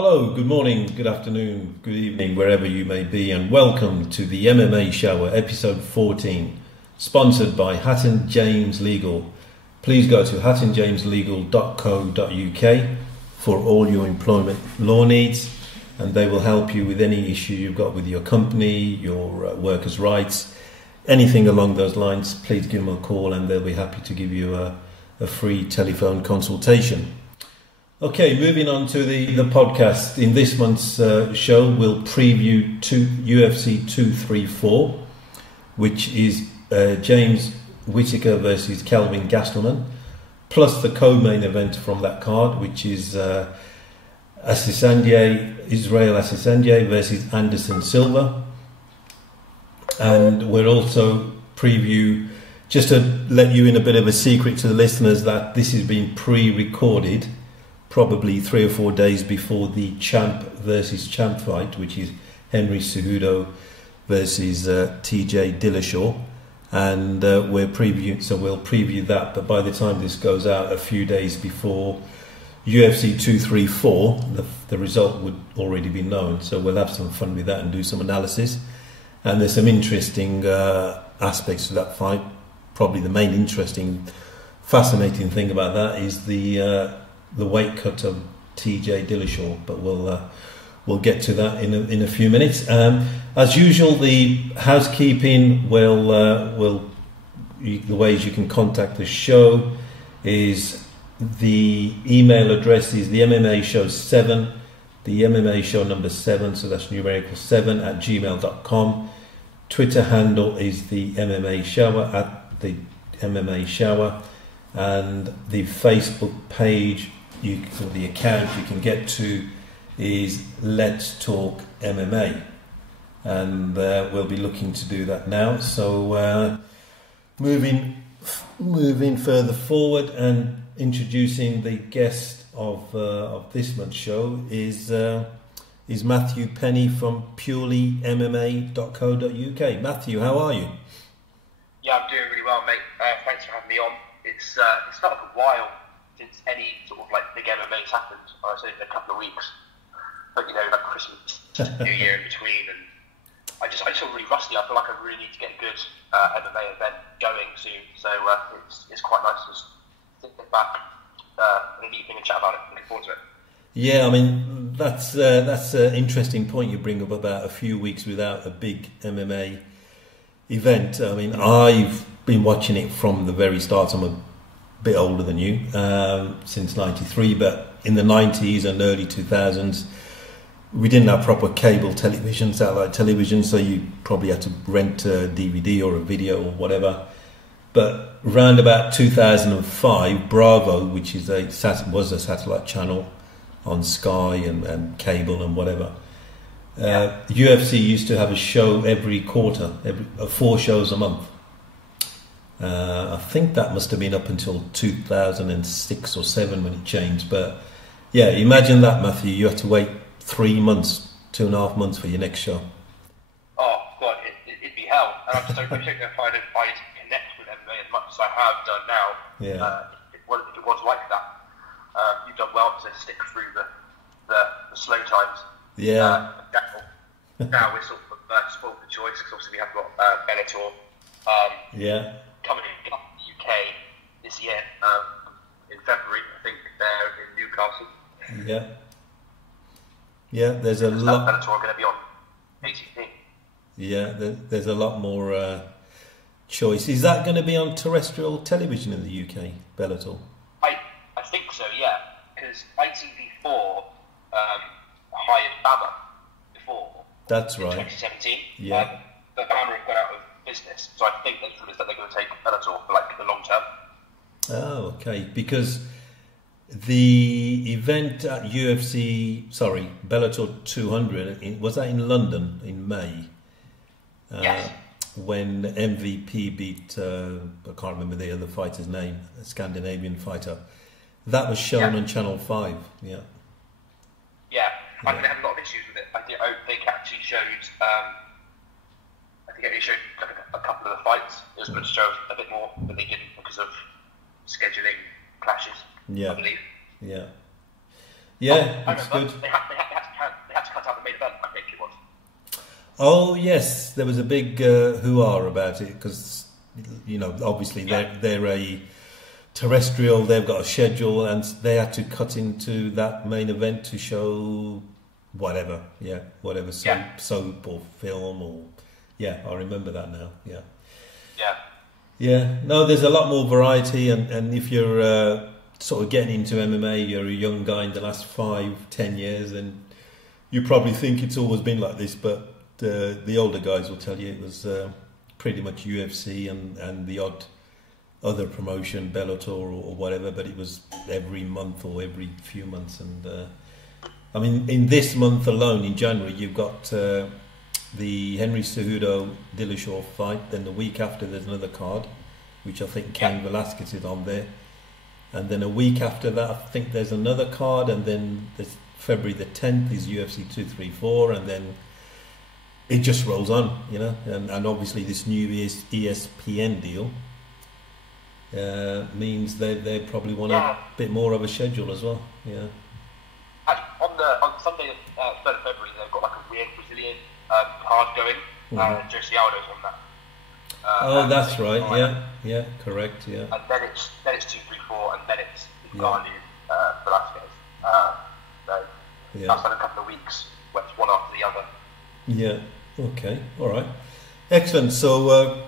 Hello, good morning, good afternoon, good evening, wherever you may be, and welcome to the MMA Shower, episode 14, sponsored by Hatton James Legal. Please go to hattonjameslegal.co.uk for all your employment law needs, and they will help you with any issue you've got with your company, your workers' rights, anything along those lines. Please give them a call and they'll be happy to give you a free telephone consultation. Okay, moving on to the podcast. In this month's show, we'll preview UFC 234, which is James Whittaker versus Kelvin Gastelum, plus the co-main event from that card, which is Israel Adesanya versus Anderson Silva. And we'll also preview, just to let you in a bit of a secret to the listeners, that this has been pre-recorded probably 3 or 4 days before the champ versus champ fight, which is Henry Cejudo versus TJ Dillashaw, and we'll preview that. But by the time this goes out, a few days before UFC 234, the result would already be known. So we'll have some fun with that and do some analysis. And there's some interesting aspects to that fight. Probably the main fascinating thing about that is the weight cut of TJ Dillashaw, but we'll get to that in a few minutes. As usual, the housekeeping the ways you can contact the show is the email address is the MMA Show 7, the MMA Show number 7, so that's numerical 7 at gmail.com. Twitter handle is the MMA Shower at the MMA Shower, and the Facebook page, the account you can get to is Let's Talk MMA, and we'll be looking to do that now. So moving further forward and introducing the guest of this month's show is Matthew Penny from purelymma.co.uk. Matthew, how are you? Yeah, I'm doing really well, mate. Thanks for having me on. It's felt like a while since any sort of like big MMA's happened. I was in a couple of weeks, but like Christmas, New Year in between, and I just feel really rusty. I feel like I really need to get a good MMA event going soon. So it's quite nice to just sit back in an evening and chat about it. Looking forward to it. Yeah, I mean that's an interesting point you bring up about a few weeks without a big MMA event. I mean, I've been watching it from the very start. I'm a bit older than you, since '93, but in the '90s and early 2000s, we didn't have proper cable television, satellite television, so you probably had to rent a DVD or a video or whatever. But round about 2005, Bravo, which is was a satellite channel on Sky and cable and whatever, UFC used to have a show every quarter, 4 shows a month. I think that must have been up until 2006 or 7 when it changed. But yeah, imagine that, Matthew. You have to wait 3 months, 2.5 months for your next show. Oh God, it'd be hell. And I'm so I don't know if I'd connect with MMA as much as I have done now. Yeah. It was like that. You've done well to stick through the slow times. Yeah. Now we're sort of spoiled for choice because obviously we have got Bellator. Coming in the UK this year, in February, I think they're in Newcastle. Yeah, there's a lot. Bellator are going to be on ATP. Yeah, there's a lot more choice. Is that going to be on terrestrial television in the UK, Bellator? I think so, yeah, because ITV4 hired BAMA before. That's right. 2017. Yeah. But BAMA have gone out of business, so I think that they're going to take Bellator for like the long term. Oh, okay. Because the event at Bellator 200 was that in London in May? Yes. When MVP beat I can't remember the other fighter's name, a Scandinavian fighter. That was shown on Channel 5. Yeah. Yeah. I think they had a lot of issues with it. I think actually showed. I think it showed like a couple of the fights. It was supposed to show a bit more, but they didn't because of scheduling clashes. Yeah. I believe. Yeah. Yeah, it's good. They had Oh yes, there was a big hoo-ha about it because obviously they're a terrestrial. They've got a schedule, and they had to cut into that main event to show whatever soap or film or I remember that now. No, there's a lot more variety, and if you're sort of getting into MMA, you're a young guy in the last 5-10 years, and you probably think it's always been like this, but the older guys will tell you it was pretty much UFC and the odd other promotion, Bellator or whatever, but it was every month or every few months. And I mean, in this month alone, in January, you've got the Henry Cejudo Dillashaw fight. Then the week after, there's another card, which I think Cain Velasquez is on there. And then a week after that, I think there's another card, and then there's February the 10th is UFC 234, and then it just rolls on, and obviously this new ESPN deal means they probably want a bit more of a schedule as well. On Sunday, 3rd of February, they've got like a weird Brazilian card going. Jose Aldo's on that. That's right. Yeah, correct. Yeah. And then it's 234, and then it's Gardu, Velasquez. That's like a couple of weeks, where it's one after the other. Yeah. Okay. All right. Excellent. So,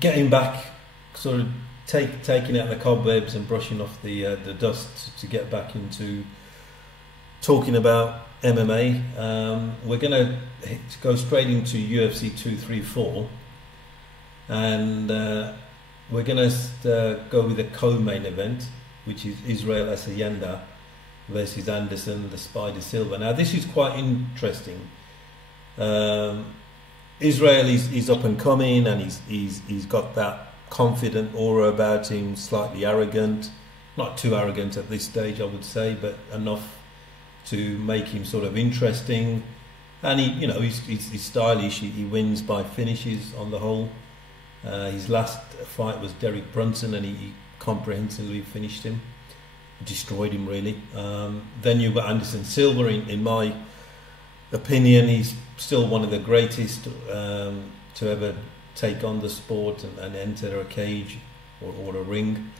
getting back, sort of taking out the cobwebs and brushing off the dust to get back into talking about MMA. We're going to go straight into UFC 234, and we're going to go with the co-main event, which is Israel Adesanya versus Anderson the Spider Silva. Now, this is quite interesting. Israel is up and coming, and he's got that confident aura about him, slightly arrogant, not too arrogant at this stage, I would say, but enough to make him sort of interesting. And he's stylish. He wins by finishes on the whole. His last fight was Derek Brunson, and he comprehensively finished him, destroyed him really. Then you've got Anderson Silva. In my opinion, he's still one of the greatest to ever take on the sport and enter a cage or a ring.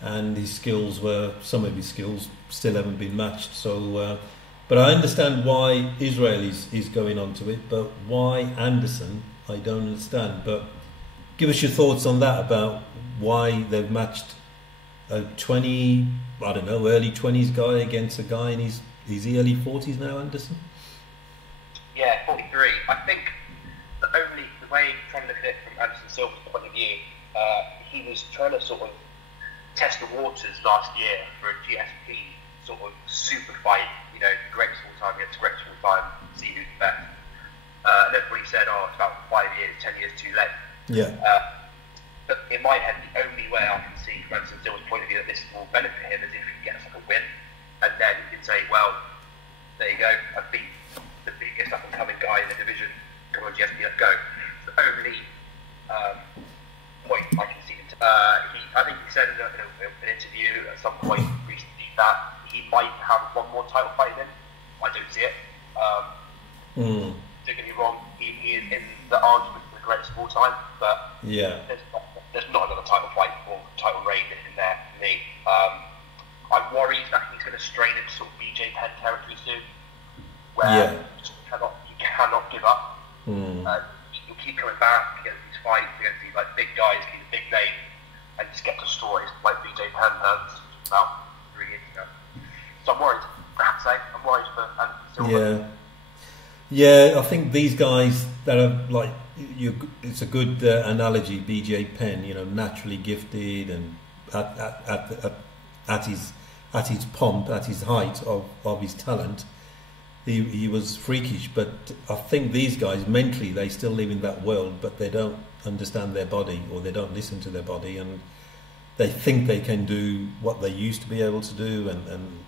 And some of his skills still haven't been matched. So, but I understand why Israel is going on to it, but why Anderson, I don't understand. But give us your thoughts on that, about why they've matched a early 20s guy against a guy in his early 40s now, Anderson? Yeah, 43. I think the way trying to look at it from Anderson Silva's point of view, he was trying to sort of test the waters last year for a GSP sort of super fight, greatest of all time against greatest of all time, see who's the best. And everybody said, it's about 5 years, 10 years too late. Yeah. But in my head, the only way I can see from Anderson Silva's point of view that this will benefit him is if he gets like a win, and then he can say, well, there you go, I beat the biggest up and coming guy in the division. Come on, GSP, let's go. It's the only point I can see. I think he said in an interview at some point recently that he might have one more title fight in him. I don't see it. Don't get me wrong, he is in the argument for the greatest of all time, but there's not another title fight or title reign in there for me. I'm worried that he's going to strain into sort of BJ Penn territory soon, where you cannot give up. You'll keep coming back against these fights, against these big guys, these big names, and just get destroyed like BJ Penn has about 3 years ago. So I'm worried. I have to say, I'm worried for Anderson Silva. Yeah, I think these guys that are like it's a good analogy. BJ Penn, naturally gifted and at his pomp, at his height of his talent. He was freakish, but I think these guys mentally they still live in that world, but they don't understand their body, or they don't listen to their body, and they think they can do what they used to be able to do, and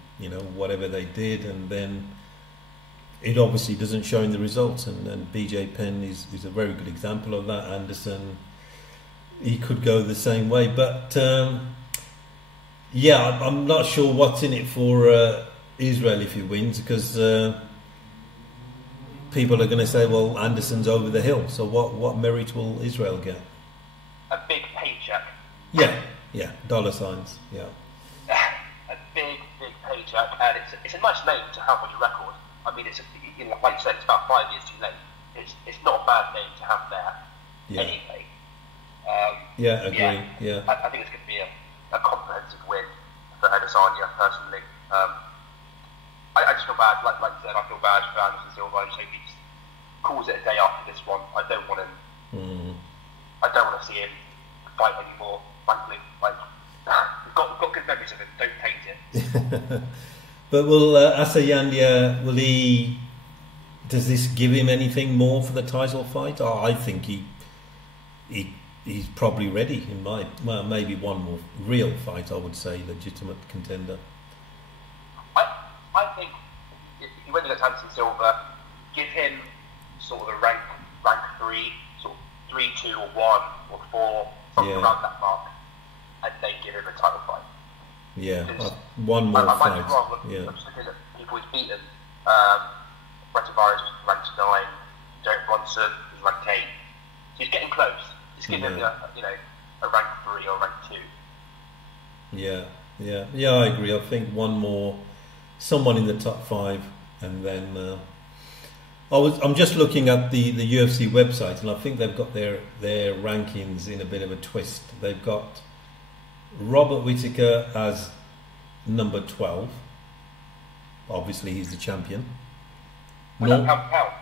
whatever they did, and then it obviously doesn't show in the results. And BJ Penn is a very good example of that. Anderson, he could go the same way, but I'm not sure what's in it for Israel if he wins, because people are going to say, well, Anderson's over the hill. So what merit will Israel get? A big paycheck. Yeah, dollar signs. Yeah. A big paycheck, and it's a nice name to have on your record. I mean, it's like you said, it's about 5 years too late. It's not a bad name to have there. Anyway. Agree. Yeah. I think it's going to be a comprehensive win for Adesanya personally. I just feel bad, like you said, I feel bad for Anderson Silva. I just hope he just calls it a day after this one. I don't want to see him fight anymore, frankly. Like, we've got good memories of him, don't taint it. But will Adesanya, does this give him anything more for the title fight? Oh, I think he's probably ready maybe one more real fight, I would say, legitimate contender. I think if you went against Anderson Silva, give him sort of a rank 3, sort of 3, 2 or 1 or 4, something around that mark, and then give him a title fight. Yeah, one more fight. I might be wrong, I'm just looking at people he's beaten. Brett Tavares was ranked 9, Derek Bronson was ranked 8. So he's getting close. Just give him a rank 3 or rank 2. Yeah, I agree. I think one more, someone in the top 5, and then I'm just looking at the UFC website, and I think they've got their rankings in a bit of a twist. They've got Robert Whittaker as number 12. Obviously, he's the champion. Pound?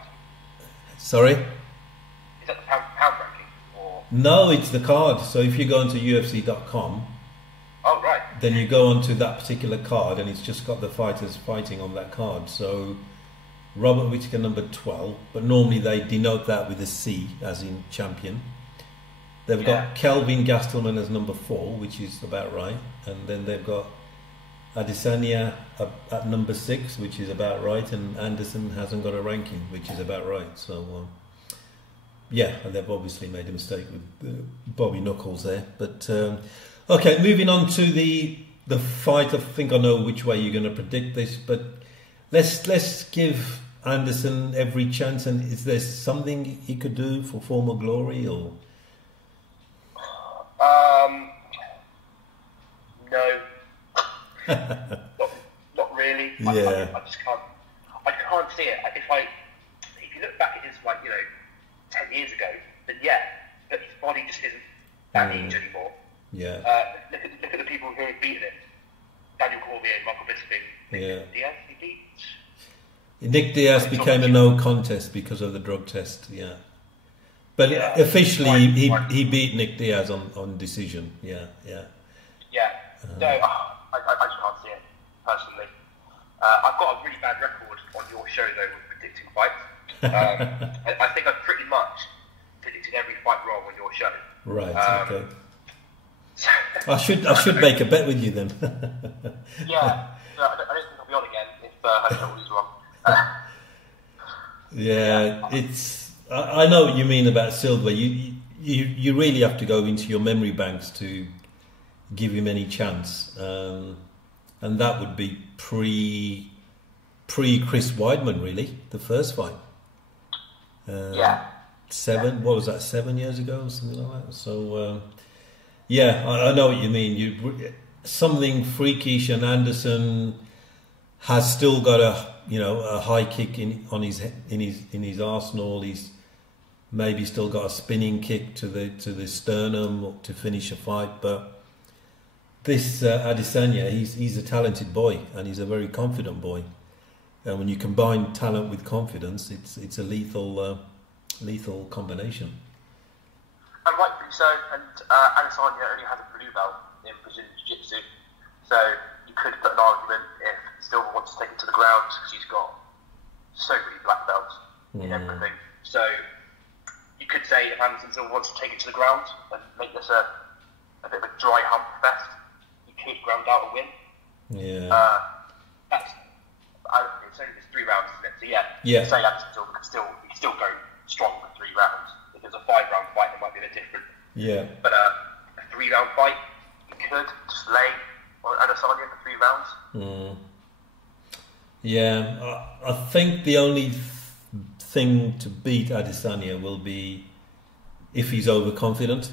Sorry? Is that the pound ranking? Or? No, it's the card. So if you go onto UFC.com, oh, right. then you go onto that particular card, and it's just got the fighters fighting on that card. So Robert Whittaker number 12, but normally they denote that with a C, as in champion. They've got Kelvin Gastelum as number 4, which is about right, and then they've got Adesanya at number 6, which is about right, and Anderson hasn't got a ranking, which is about right. So and they've obviously made a mistake with Bobby Knuckles there. But okay, moving on to the fight. I think I know which way you're going to predict this, but let's give Anderson every chance. And is there something he could do for former glory, or? No. not really. Yeah. I just can't. I can't see it. If you look back at his 10 years ago, then but his body just isn't that huge anymore. Yeah. Look at the people who have beaten him. Daniel Cormier, Michael Bisping. Diaz, he beat. Nick Diaz became a no contest because of the drug test. Yeah. But officially, he beat Nick Diaz on decision. Yeah. No, I just can't see it, personally. I've got a really bad record on your show, though, with predicting fights. I think I've pretty much predicted every fight wrong on your show. Right, okay. I should make a bet with you then. No, I don't think I'll be on again if Herschel wrong. It's... I know what you mean about Silva. You really have to go into your memory banks to give him any chance, and that would be pre Chris Weidman, really, the first fight. 7 years ago or something like that. So I know what you mean. Something freakish, and Anderson has still got a high kick in his arsenal. He's maybe still got a spinning kick to the sternum to finish a fight, but this Adesanya, he's a talented boy, and he's a very confident boy. And when you combine talent with confidence, it's a lethal combination. And rightfully so. And Adesanya only has a blue belt in Brazilian Jiu-Jitsu, so you could put an argument if Silva wants to take it to the ground, because he's got so many black belts in everything. So you could say if Anderson Silva wants to take it to the ground and make this a bit of a dry hump fest, could ground out a win. It's only 3 rounds, isn't it? So say Anderson Silva can still go strong for 3 rounds. If there's a 5-round fight, it might be a bit different. But a 3-round fight, you could just lay on Adesanya for 3 rounds. I think the only thing to beat Adesanya will be if he's overconfident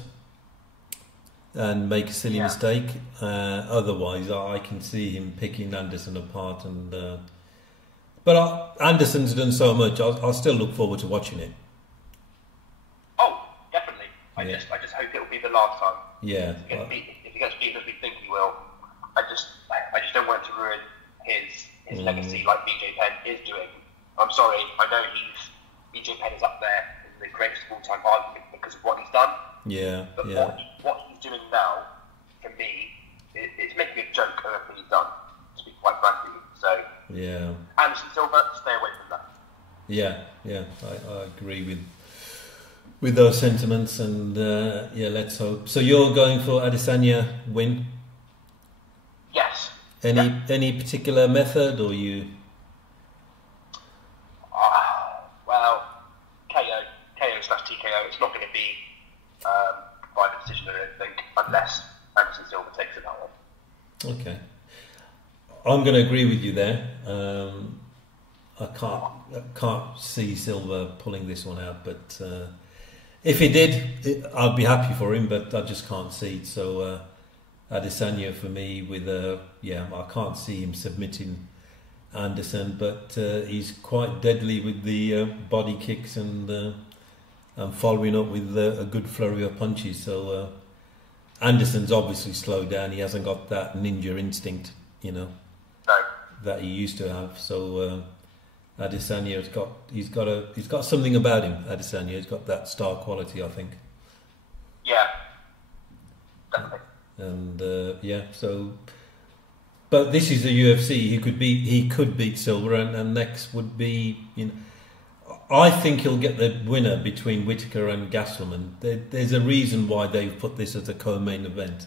and make a silly mistake. Otherwise, I can see him picking Anderson apart. But Anderson's done so much. I'll still look forward to watching it. Oh, definitely. I just hope it'll be the last time. Yeah. If he gets beaten as we think he will, I just don't want it to ruin his legacy like BJ Penn is doing. I'm sorry. I know BJ Penn is up there in the greatest of all time argument because of what he's done. Yeah. But what he's doing now, for me, it's making a joke of everything he's done, to be quite frank with you. So, yeah. Anderson Silva, stay away from that. Yeah, I agree with those sentiments, and let's hope. So you're going for Adesanya win? Yes. Any particular method, or you? Well, KO/TKO. It's not going to be by decision, I don't think, unless Anderson Silva takes it that way. Okay. I'm going to agree with you there. I can't see Silva pulling this one out, but if he did, I'd be happy for him. But I just can't see it. So Adesanya for me, I can't see him submitting Anderson, but he's quite deadly with the body kicks and following up with a good flurry of punches. So Anderson's obviously slowed down. He hasn't got that ninja instinct, No. that he used to have. So Adesanya he's got something about him. Adesanya, he's got that star quality, I think. Yeah, definitely. And so, but this is the UFC. He could beat Silva, and next would be, I think he'll get the winner between Whittaker and Gastelum. And there's a reason why they've put this as a co-main event.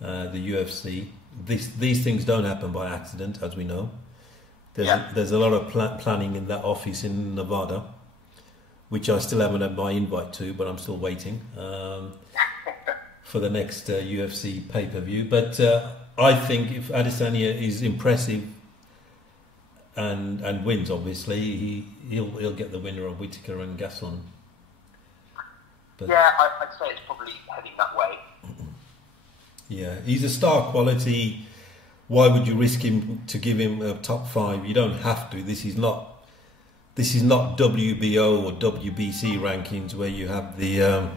The UFC. These things don't happen by accident, as we know. There's a lot of planning in that office in Nevada, which I still haven't had my invite to, but I'm still waiting for the next UFC pay-per-view. But I think if Adesanya is impressive and wins, obviously he'll get the winner of Whittaker and Gastelum. But yeah, I'd say it's probably heading that way. Yeah, he's a star quality. Why would you risk him to give him a top 5? You don't have to. This is not WBO or WBC rankings where you have the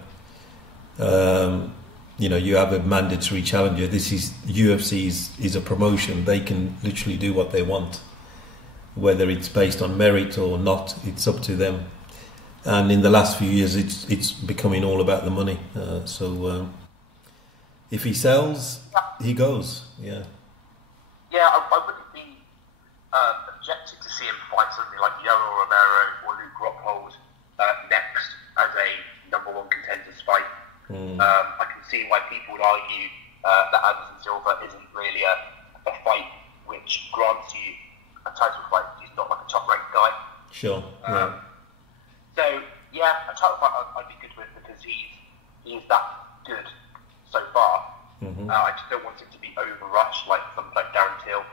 you have a mandatory challenger. This is UFC is a promotion. They can literally do what they want, whether it's based on merit or not. It's up to them. And in the last few years, it's becoming all about the money. If he sells, he goes. Yeah. Yeah, I wouldn't be objected to see him fight somebody like Yoel Romero or Luke Rockhold next as a number 1 contenders fight. I can see why people would argue that Anderson Silva isn't really a fight which grants you a title fight. He's not like a top-ranked guy. Sure. Yeah. So yeah, a title fight I'd be good with because he's that good so far. Mm-hmm. I just don't want him to be overrushed like something like Darren Till,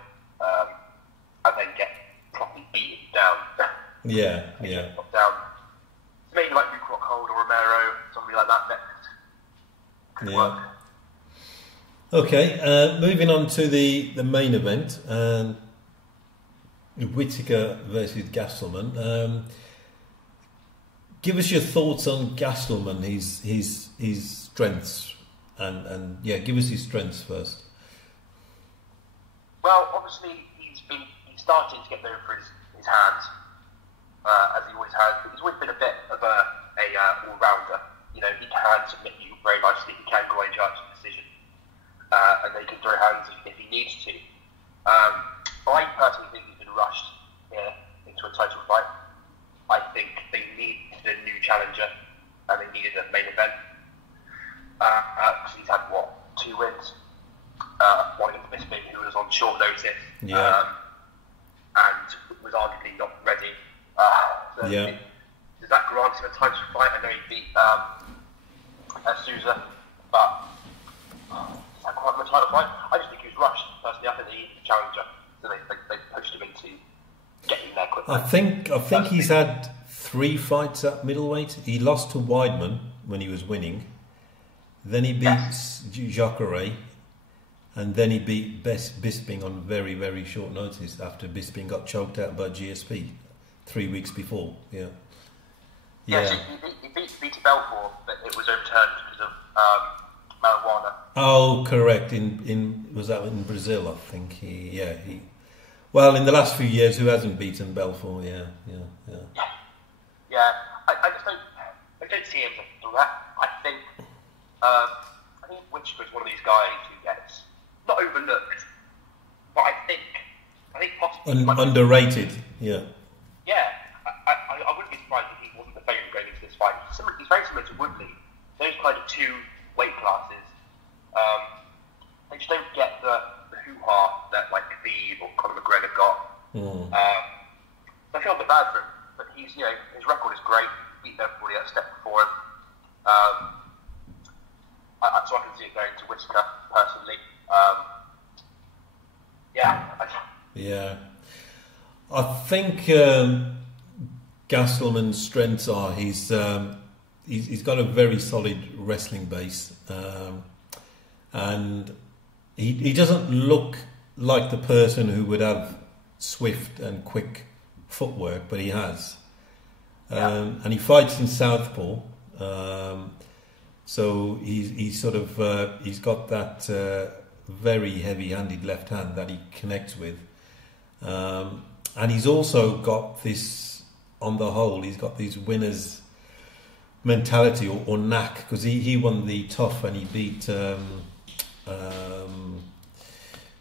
and then get properly beaten down. Yeah. Down. So maybe like Luke Rockhold or Romero, somebody like that next. Could work. Okay, moving on to the main event, Whittaker versus Gastelum. Give us your thoughts on Gastelum and his strengths, and give us his strengths first. Well, obviously he's starting to get there for his hands, as he always has. But he's always been a bit of a all-rounder. He can submit you very nicely. He can go away and judge a decision, and they can throw hands if he needs to. I personally think he's been rushed here into a title fight. I think they needed a new challenger, and they needed a main event. Because he's had 2 wins. One against Bisping, who was on short notice, and was arguably not ready. Does that grant him a title fight? I know he beat Souza, but does that grant him a title fight? I just think he was rushed. Personally, I think he needed a challenger, so they pushed him into getting there quickly. I think he's had 3 fights at middleweight. He lost to Weidman when he was winning. Then he beat Jacare. And then he beat Bisping on very, very short notice after Bisping got choked out by GSP 3 weeks before. Yeah. Yeah, so he beat Belfort, but it was overturned because of marijuana. Oh, correct. Was that in Brazil? I think he. Well, in the last few years, who hasn't beaten Belfort? Yeah. Yeah, I just don't see him as a threat. I think Whittaker is one of these guys who gets not overlooked, but I think possibly underrated. Yeah. Yeah, I wouldn't be surprised if he wasn't the favourite going into this fight. He's very similar to Woodley. Those kind of 2 weight classes. They just don't get the hoo-ha that like Khabib or Conor McGregor got. So I feel a bit bad for him, but he's his record is great. Beat everybody that stepped before him. So I can see it going to Whittaker personally. Yeah. I think Gastelum's strengths are he's got a very solid wrestling base, and he doesn't look like the person who would have swift and quick footwork, but he has. And he fights in southpaw, so he's sort of he's got that very heavy-handed left hand that he connects with, and he's also got this. On the whole, he's got this winner's mentality or knack, because he won the tough and he beat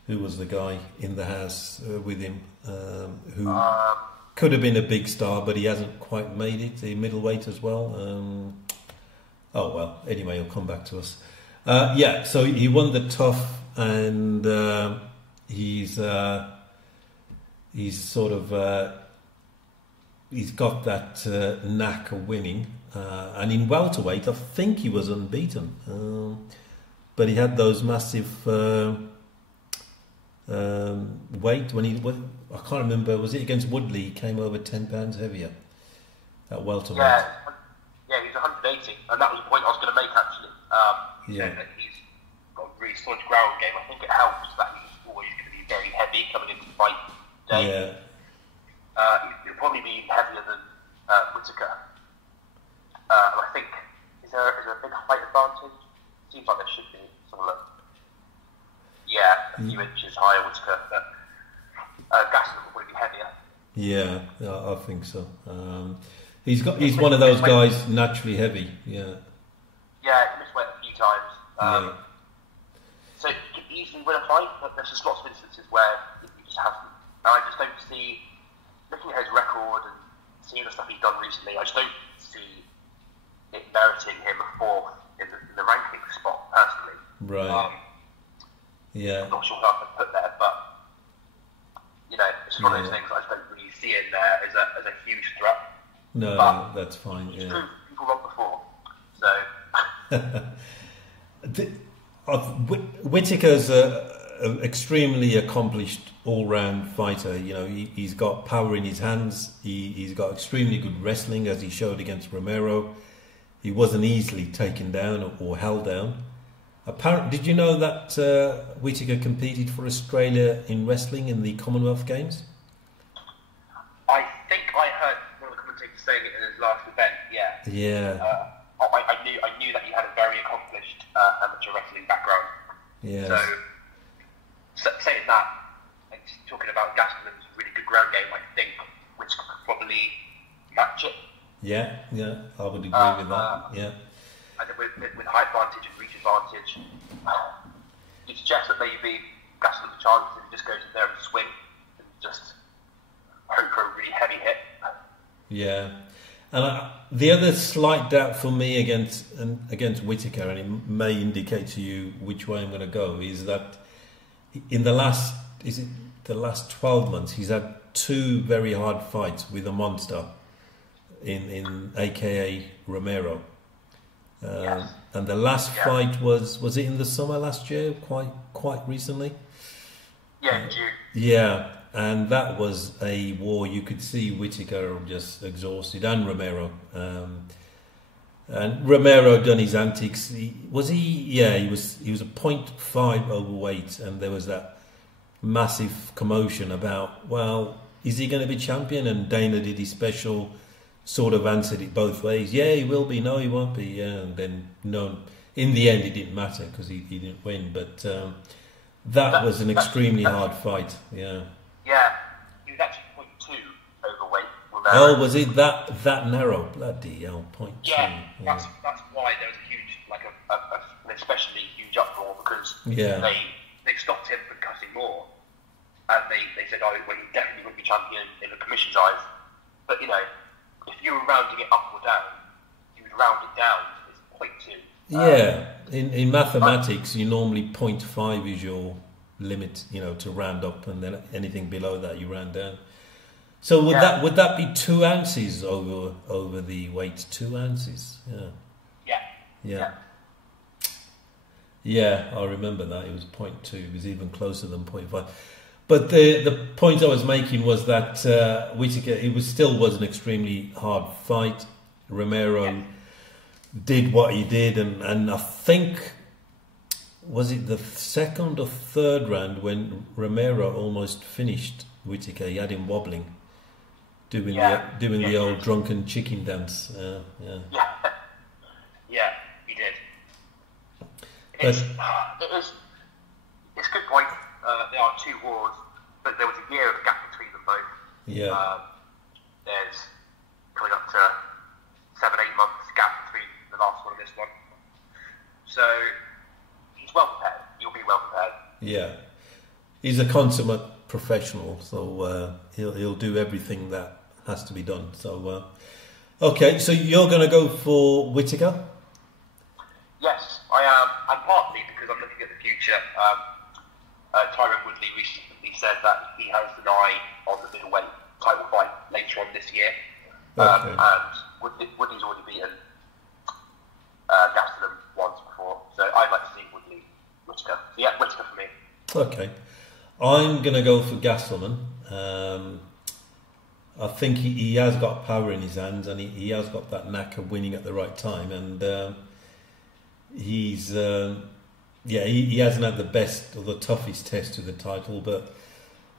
who was the guy in the house with him who could have been a big star, but he hasn't quite made it. The middleweight as well. Oh well. Anyway, he'll come back to us. So he won the tough, and he's sort of he's got that knack of winning. And in welterweight, I think he was unbeaten, but he had those massive weight when I can't remember. Was it against Woodley? He came over 10 pounds heavier at welterweight. Yeah, he's 180, and that was the point I was going to make actually. That he's got a really solid ground game. I think it helps that he's always going to be very heavy coming into the fight day. Yeah. He'll probably be heavier than Whittaker. And I think is there a big height advantage? Seems like there should be. A few inches higher Whittaker, but Gastelum will probably be heavier. Yeah, I think so. He's one of those guys naturally heavy. Yeah. Yeah, he missed weight a few times. So he could easily win a fight, but there's just lots of instances where he just hasn't. And I just don't see, looking at his record and seeing the stuff he's done recently, I just don't see it meriting him a 4th in the ranking spot personally. Right. I'm not sure how I can put there, but it's just one of those things I just don't really see in there as a huge threat. No, but that's fine. He's proved people wrong before, so. Whittaker's an extremely accomplished all-round fighter. He's got power in his hands. He's got extremely good wrestling, as he showed against Romero. He wasn't easily taken down or held down. Did you know that Whittaker competed for Australia in wrestling in the Commonwealth Games? I think I heard one of the commentators saying it in his last event. Yeah. Yeah. I knew that he had a very accomplished amateur wrestling background. Yeah. So saying that, and talking about Gastelum's really good ground game, I think Whittaker could probably match it. Yeah, I would agree with that. Yeah. And with height advantage and reach advantage, you suggest that maybe Gastelum's chance if he just goes in there and swing and just hope for a really heavy hit. Yeah. And the other slight doubt for me against Whittaker, and it may indicate to you which way I'm going to go, is that in the last 12 months, he's had 2 very hard fights with a monster in AKA Romero. Yes. And the last fight was it in the summer last year? Quite recently. Yeah, in June. Yeah, and that was a war. You could see Whittaker just exhausted, and Romero. And Romero done his antics. He was a .5 overweight, and there was that massive commotion about, well, is he going to be champion? And Dana did his special, sort of answered it both ways. Yeah, he will be. No, he won't be. Yeah, and then no. In the end, it didn't matter because he didn't win. But that was an extremely hard fight. Yeah. Yeah, he was actually .2 overweight. Oh, was it that narrow? Bloody hell, .2. Yeah, that's why there was a huge, an especially huge uproar, because they stopped him from cutting more, and they said, oh, well, he definitely would be champion in the commission's eyes. But if you were rounding it up or down, you would round it down to .2. Yeah, in mathematics, you normally .5 is your limit, to round up, and then anything below that you round down. So would that be 2 ounces over the weight? 2 ounces, yeah. I remember that it was .2. It was even closer than .5. But the point I was making was that Whittaker, it still was an extremely hard fight. Romero did what he did, and I think, was it the second or third round when Romero almost finished Whittaker? He had him wobbling, doing the old drunken chicken dance. Yeah, he did. It's a good point. There are 2 wars, but there was a year of a gap between them both. Yeah. There's coming up to 7-8 months gap between the last one and this one. So he's well prepared. You'll be well prepared. Yeah, he's a consummate professional, so he'll do everything that has to be done. So okay, so you're going to go for Whittaker? Yes, I am, and partly because I'm looking at the future. Tyron Woodley recently said that he has an eye on the middleweight title fight later on this year. Okay. And Woodley's already beaten Gastelum once before, so I'd like to see Whittaker. So yeah, Whittaker for me. Okay, I'm going to go for Gastelum. I think he has got power in his hands, and he has got that knack of winning at the right time, and he's he hasn't had the best or the toughest test to the title, but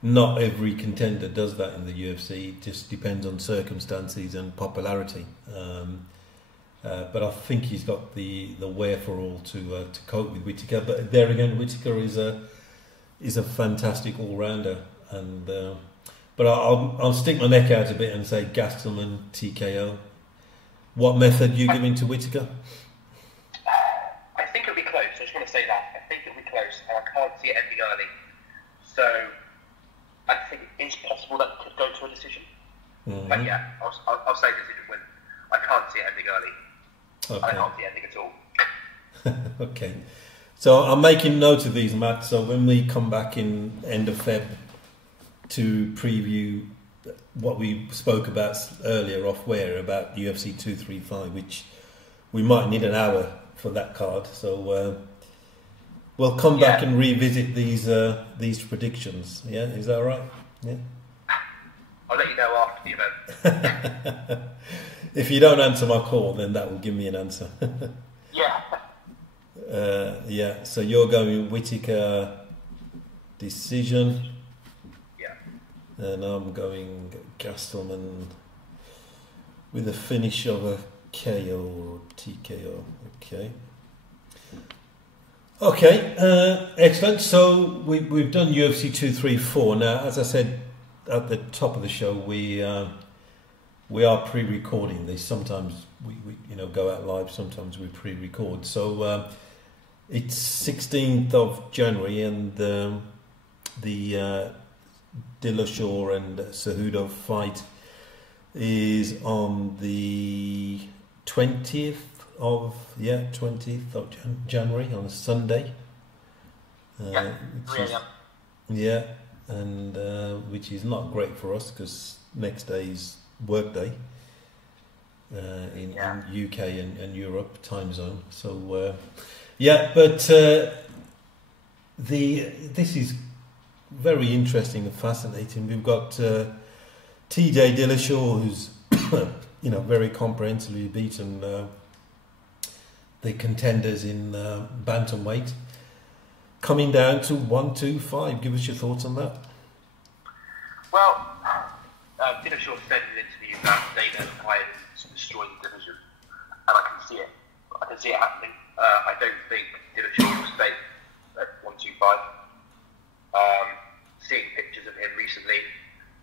not every contender does that in the UFC. It just depends on circumstances and popularity. But I think he's got the wherewithal to cope with Whittaker. But there again, Whittaker is a fantastic all-rounder, and but I'll stick my neck out a bit and say Gastelum and TKO. What method you giving to Whittaker? I think it'll be close. I just want to say that. I think it'll be close, and I can't see it ending early. So I think it's possible that it could go to a decision. Mm-hmm. But yeah, I'll say decision win. I can't see it ending early. Okay. I can't see it ending at all. Okay. So I'm making note of these, Matt. So when we come back in end of Feb to preview what we spoke about earlier about UFC 235, which we might need an hour for that card. So we'll come back and revisit these predictions. Yeah, is that right? Yeah. I'll let you know after the event. If you don't answer my call, then that will give me an answer. Yeah. So you're going Whittaker decision. Yeah. And I'm going Gastelum with a finish of a KO or TKO. Okay. Excellent. So we've done UFC 234. Now, as I said at the top of the show, we are pre-recording this. Sometimes we go out live. Sometimes we pre-record. So it's 16th of January, and the Dillashaw and Cejudo fight is on the 20th of January, on a Sunday. Which is not great for us because next day is work day in UK and Europe time zone. So but this is very interesting and fascinating. We've got TJ Dillashaw, who's very comprehensively beaten the contenders in bantamweight, coming down to 125. Give us your thoughts on that. Well, Dillashaw said in an interview that Dana hired him to destroy the division, and I can see it. I can see it happening. I don't think Dillashaw will stay at 125. Seeing pictures of him recently,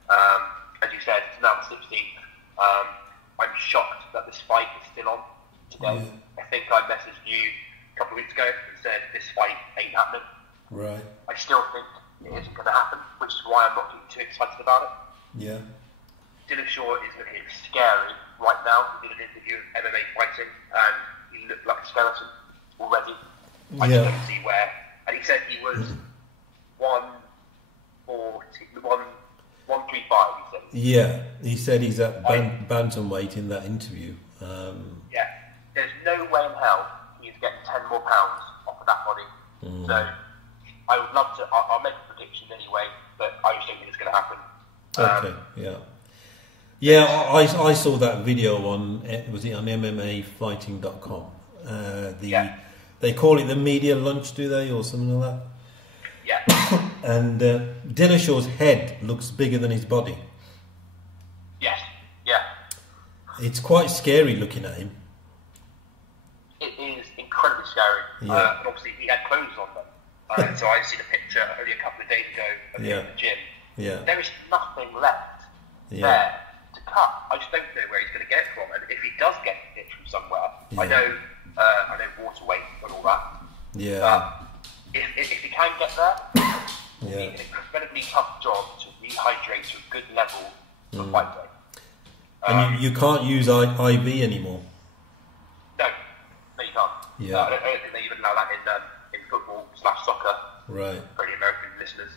as you said, it's now the 16th. I'm shocked that this fight is still on today. I think I messaged you a couple of weeks ago and said this fight ain't happening. Right. I still think it isn't going to happen, which is why I'm not too excited about it. Yeah. Dillashaw is looking scary right now. He did an interview with MMA Fighting and he looked like a skeleton already. I just don't see where. And he said he was 135, he said. Yeah, he said he's at bantamweight in that interview. Yeah, there's no way in hell he's getting 10 more pounds off of that body. So I would love to, I'll make a prediction anyway, but I just don't think it's going to happen. Okay, yeah, I saw that video on, was it on MMAfighting.com? They call it the media lunch, do they, or something like that? Yeah. And Dillashaw's head looks bigger than his body. Yes, yeah. It's quite scary looking at him. It is incredibly scary. Yeah. And obviously he had clothes on them. So I seen a picture only a couple of days ago of him in the gym. Yeah. There is nothing left there to cut. I just don't know where he's going to get it from. And if he does get it from somewhere, I know water weight and all that. Yeah. But if he can get there, it'll be an incredibly tough job to rehydrate to a good level for fight day. And you can't use IV anymore. No, you can't. Yeah. I don't think they even allow that in football/soccer. Right. For any American listeners.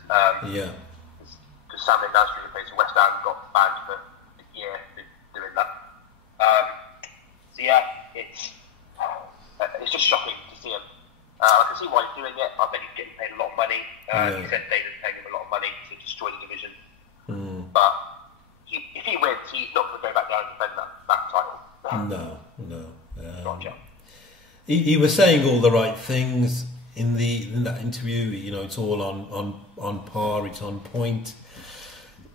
Because Sam Nasri, who plays for West Ham, got banned for a year for doing that. It's just shocking to see him. I can see why he's doing it. I bet he's getting paid a lot of money. He said Dana's paying him a lot of money to destroy the division. But if he wins, he's not going to go back down and defend that title. No. Gotcha. He was saying all the right things in that interview. It's all on par. It's on point.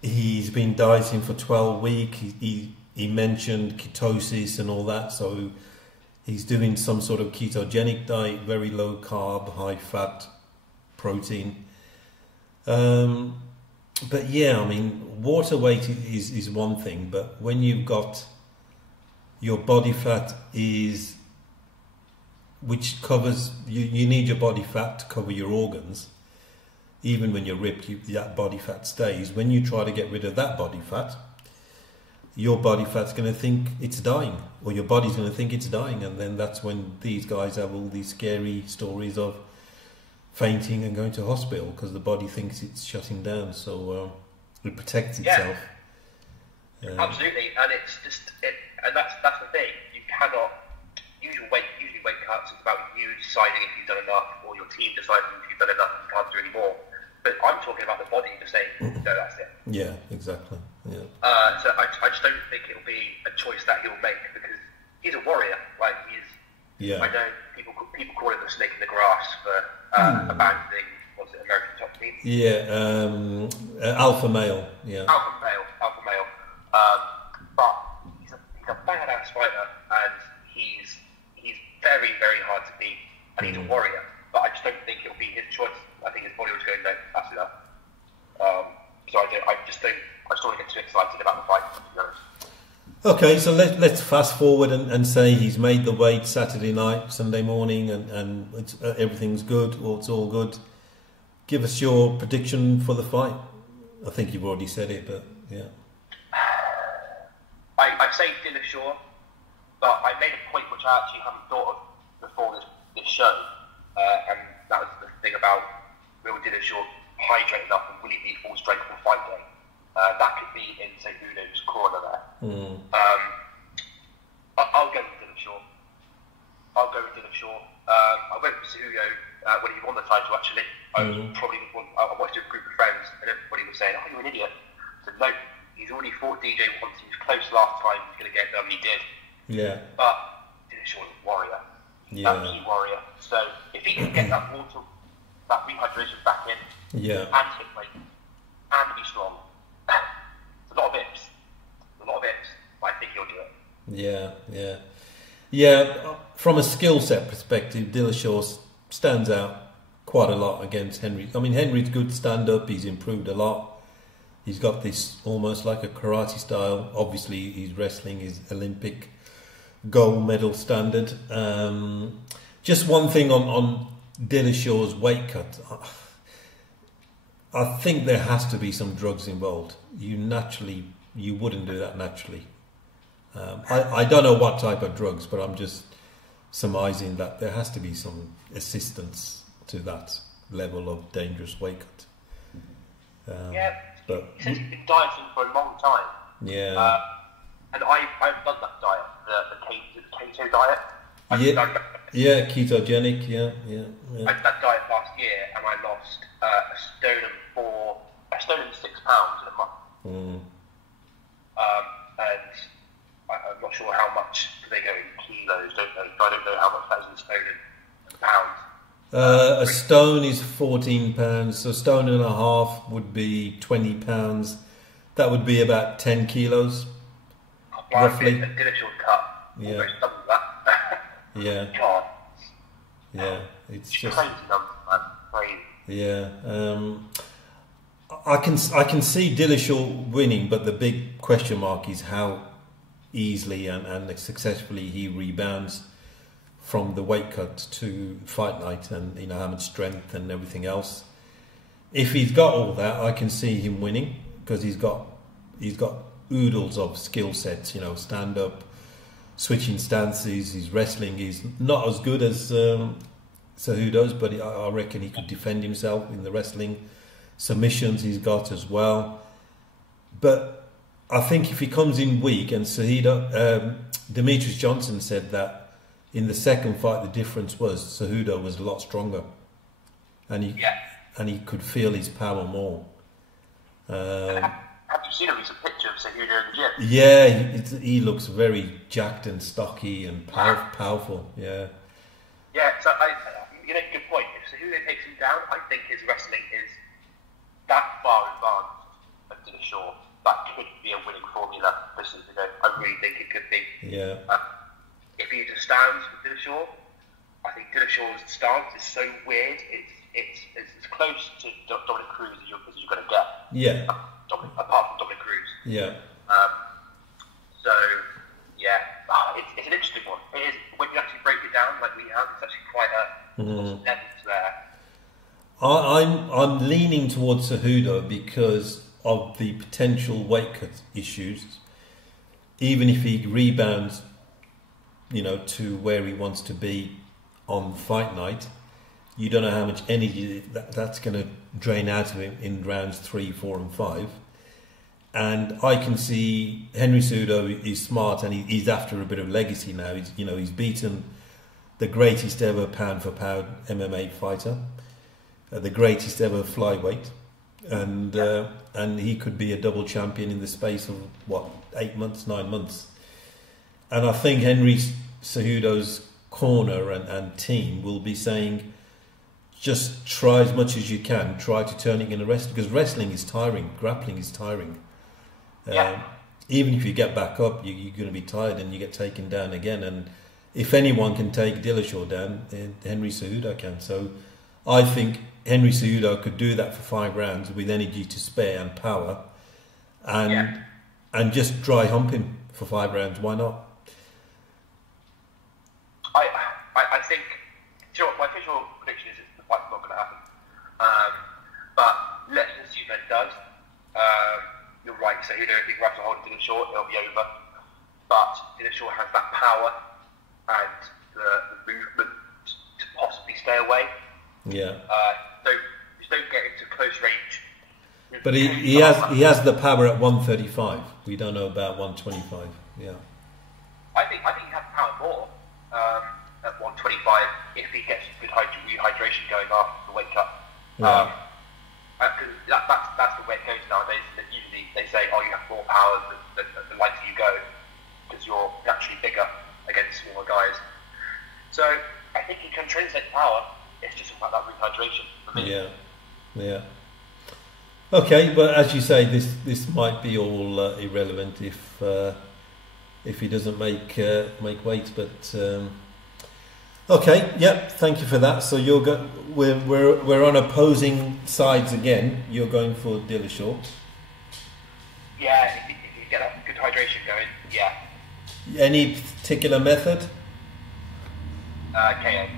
He's been dieting for 12 weeks. He mentioned ketosis and all that. So he's doing some sort of ketogenic diet, very low carb, high fat, protein. But yeah, I mean, water weight is one thing, but when you've got your body fat which covers, you need your body fat to cover your organs. Even when you're ripped, that body fat stays. When you try to get rid of that body fat, your body fat's going to think it's dying, or your body's going to think it's dying, and then that's when these guys have all these scary stories of fainting and going to hospital because the body thinks it's shutting down, so it protects itself. Absolutely, and it's just and that's the thing. You cannot usually weight cuts. It's about you deciding if you've done enough, or your team deciding if you've done enough and you can't do any more. But I'm talking about the body just saying, no, that's it. Yeah, exactly. Yeah. So I just don't think it'll be a choice that he'll make because he's a warrior. Like I know people call him the snake in the grass for abandoning American top team. Yeah, alpha male. Yeah. Alpha male. But he's a badass fighter, and he's very, very hard to beat, and he's a warrior. But I just don't think it'll be his choice. I think his body was going, no, that's enough. So I just don't want to get too excited about the fight, to be honest. Okay, so let's fast forward and say he's made the weight Saturday night, Sunday morning, and it's, everything's good, or it's all good. Give us your prediction for the fight. I think you've already said it, but yeah. I say Dillashaw, but I made a point which I actually haven't thought of before this show, and that was the thing about will Dillashaw hydrate enough and will he be full strength for fight day? That could be in Cejudo's corner there. I'll go with Dillashaw. I went with Cejudo when he won the title. Actually, I watched it with a group of friends, he was close last time. He's going to get it done. He did. Yeah. But Dillashaw's a warrior. Yeah. That key warrior. So if he can get that water, that rehydration back in, and hit weight, and be strong, it's a lot of ifs. A lot of ifs. But I think he'll do it. Yeah. From a skill set perspective, Dillashaw stands out quite a lot against Henry. I mean, Henry's good stand up. He's improved a lot. He's got this almost like a karate style. Obviously, his wrestling is Olympic gold medal standard. Just one thing on Dillashaw's weight cut. I think there has to be some drugs involved. You wouldn't do that naturally. I don't know what type of drugs, but I'm just surmising that there has to be some assistance to that level of dangerous weight cut. But he says he's been dieting for a long time. Yeah. And I've done that diet, the keto diet. Yeah, ketogenic. Yeah. I did that diet last year, and I lost a stone and 6 pounds in a month. And I'm not sure how much they go in kilos. I don't know how much that is in stone and pounds. A stone is 14 pounds, so stone and a half would be 20 pounds. That would be about 10 kilos, roughly. A Dillashaw cut, almost double that. Yeah. God. Yeah, it's just crazy numbers, man. Crazy. Yeah. I can see Dillashaw winning, but the big question mark is how easily and successfully he rebounds from the weight cut to fight night, and how much strength and everything else. If he's got all that, I can see him winning, because he's got oodles of skill sets. Stand up, switching stances. His wrestling is not as good as Cejudo's, but I reckon he could defend himself in the wrestling. Submissions he's got as well. But I think if he comes in weak, and Demetrius Johnson said that in the second fight the difference was Cejudo was a lot stronger, and he could feel his power more. Have you seen a recent picture of Cejudo in the gym? Yeah, he looks very jacked and stocky and powerful. Yeah. Yeah, so you make a good point. If Cejudo takes him down, I think his wrestling is that far advanced of Dillashaw that could be a winning formula for Cejudo. I really think it could be. Yeah. If he just stands with Dillashaw, I think Dillashaw's stance is so weird. It's as close to Dominic Cruz as you're going to get. Yeah. Apart from Dominic Cruz. Yeah. So yeah, it's an interesting one. It is, when you actually break it down like we have. It's actually quite a levels there. I'm leaning towards Cejudo because of the potential weight cut issues. Even if he rebounds, to where he wants to be on fight night, you don't know how much energy that's going to drain out of him in rounds 3, 4 and 5. And I can see Henry Cejudo is smart, and he's after a bit of legacy now. He's beaten the greatest ever pound for pound MMA fighter, the greatest ever flyweight, and he could be a double champion in the space of 8 months, 9 months. And I think Henry Cejudo's corner and team will be saying, just try as much as you can, try to turn it into wrestling, because wrestling is tiring, grappling is tiring. Even if you get back up, you're going to be tired and you get taken down again. And if anyone can take Dillashaw down, Henry Cejudo can. So I think Henry Cejudo could do that for 5 rounds with energy to spare and power, and just dry hump him for 5 rounds. Why not? I think, my official prediction is the fight's not going to happen. But let's assume that it does. You're right, so if he grabs a hold of Dillashaw, it'll be over. But Dillashaw has that power and the movement to possibly stay away. Yeah. Just don't get into close range. But he has the power at 135. We don't know about 125. Yeah. I think he has power more at 125 if he gets good rehydration going after the weight cut. Because that's the way it goes nowadays. That usually they say, you have more power the lighter you go, because you're naturally bigger against smaller guys. So I think he can translate power. It's just about that rehydration for me. Yeah. Okay, but as you say, this might be all irrelevant if he doesn't make weight. But okay, yeah, thank you for that. So we're on opposing sides again. You're going for Dillashaw. Yeah, if you get that good hydration going, yeah. Any particular method? KO.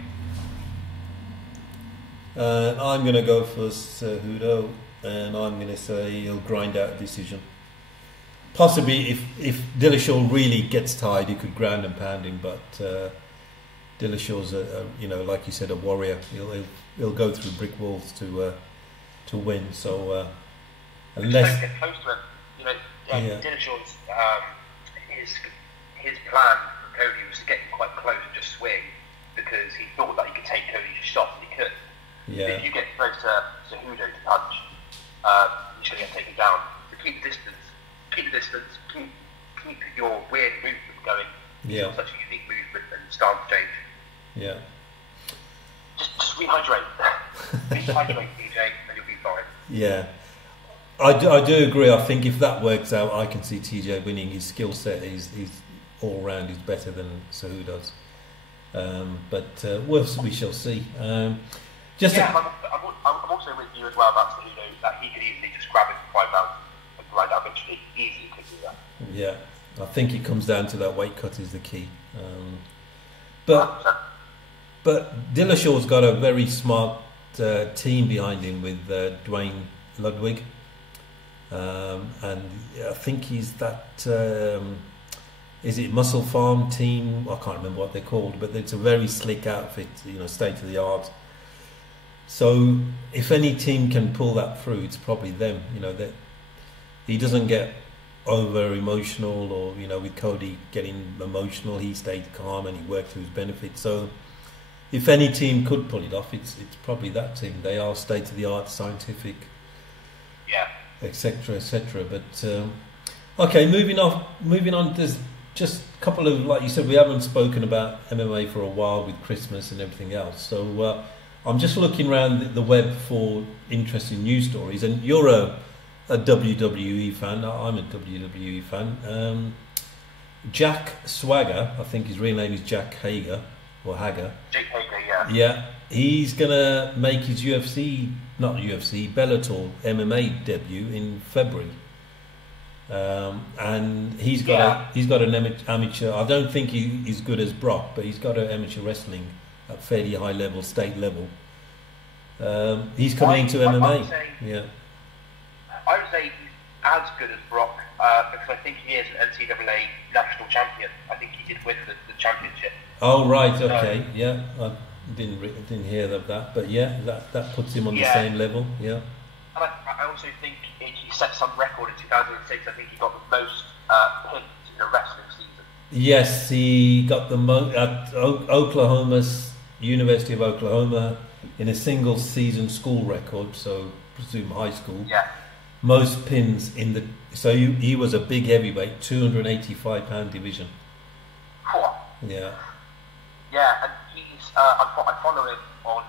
I'm going to go for Cejudo, and I'm going to say he'll grind out a decision. Possibly, if Dillashaw really gets tired, he could ground and pound him. But Dillashaw's like you said, a warrior. He'll go through brick walls to win. So unless don't get close to him, Dillashaw's his plan for Cody was to get him quite close and just swing, because he thought that he could take Cody's shot, and he could. Yeah. If you get close to Cejudo to punch, he's going to get taken down. So keep the distance, keep your weird movement going. Yeah. It's such a unique movement and stance change. Yeah. Just rehydrate. Rehydrate, DJ, and you'll be fine. Yeah. I do agree. I think if that works out, I can see TJ winning. His skill set is all round is better than Cejudo's. But we shall see. I'm also with you as well about Cejudo, that he could easily just grab it for 5 rounds and grind out eventually. Easily could do that. Yeah, I think it comes down to that weight cut is the key. But Dillashaw's got a very smart team behind him with Dwayne Ludwig. And I think he's that is it Muscle Farm team? I can't remember what they're called, but it's a very slick outfit, state of the art. So if any team can pull that through, it's probably them. That he doesn't get over emotional, or with Cody getting emotional, he stayed calm and he worked to his benefit. So if any team could pull it off, it's probably that team. They are state of the art, scientific. Yeah. Etc. But okay, moving on. There's just a couple of, like you said, we haven't spoken about MMA for a while with Christmas and everything else. So I'm just looking around the web for interesting news stories. And you're a WWE fan. I'm a WWE fan. Jack Swagger, I think his real name is Jack Hager or Hager. Jake Hager, yeah. Yeah, he's gonna make his Bellator MMA debut in February, and he's got an amateur. I don't think he's good as Brock, but he's got an amateur wrestling at fairly high level, state level. He's coming into MMA. I would say he's as good as Brock, because I think he is an NCAA national champion. I think he did win the championship. Oh right, okay, yeah. I didn't hear of that, but yeah, that puts him on the same level. Yeah. And I also think he set some record in 2006. I think he got the most pins in a wrestling season. Yes, he got the most at University of Oklahoma in a single season school record, so presume high school. Yeah. Most pins in the he was a big heavyweight, 285-pound division. Cool. Yeah. Yeah, and he's I follow him on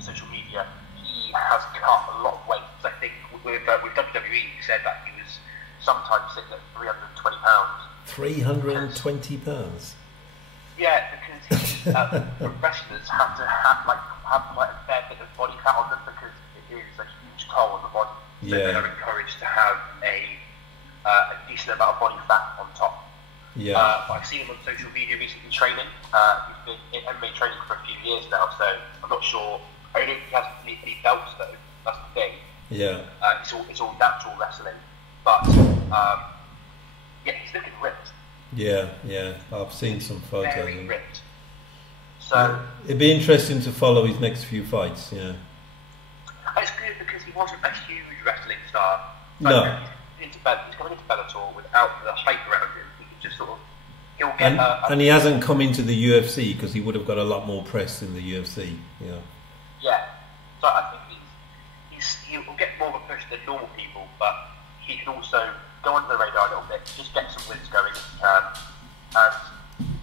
social media. He has cut a lot of weight. So I think with WWE, he said that he was sometimes sitting at 320 pounds. 320 pounds. Yeah, because wrestlers have to have quite a fair bit of body fat on them, because it is a huge toll on the body. So they are encouraged to have a decent amount of body fat on top. Yeah. I've seen him on social media recently training. He's been in MMA training for a few years now, so I'm not sure. I don't think he has any belts though. That's the thing. Yeah. It's all natural wrestling, but he's looking ripped. Yeah. I've seen some photos. Very ripped. So it'd be interesting to follow his next few fights. Yeah. It's good because he wasn't a huge wrestling star. No. He's coming into Bellator without the hype around him. He can just sort of he'll get and he hasn't come into the UFC because he would have got a lot more press in the UFC. Yeah. Yeah. So I think he'll get more of a push than normal people, but he can also go under the radar a little bit. just get some wins going, and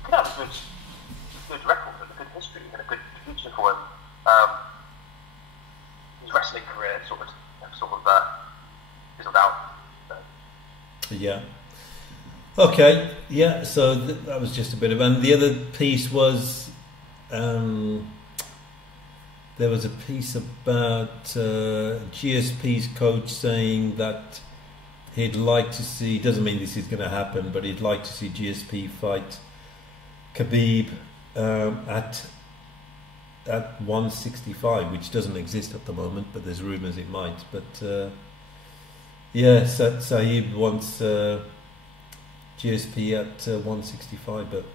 could have a good record and a good history and a good future for him. His wrestling career sort of fizzled out. So. Yeah. Okay. Yeah. So that was just a bit of, and the other piece was. There was a piece about GSP's coach saying that he'd like to see, doesn't mean this is going to happen, but he'd like to see GSP fight Khabib at 165, which doesn't exist at the moment, but there's rumours it might. But Saeed wants GSP at 165, but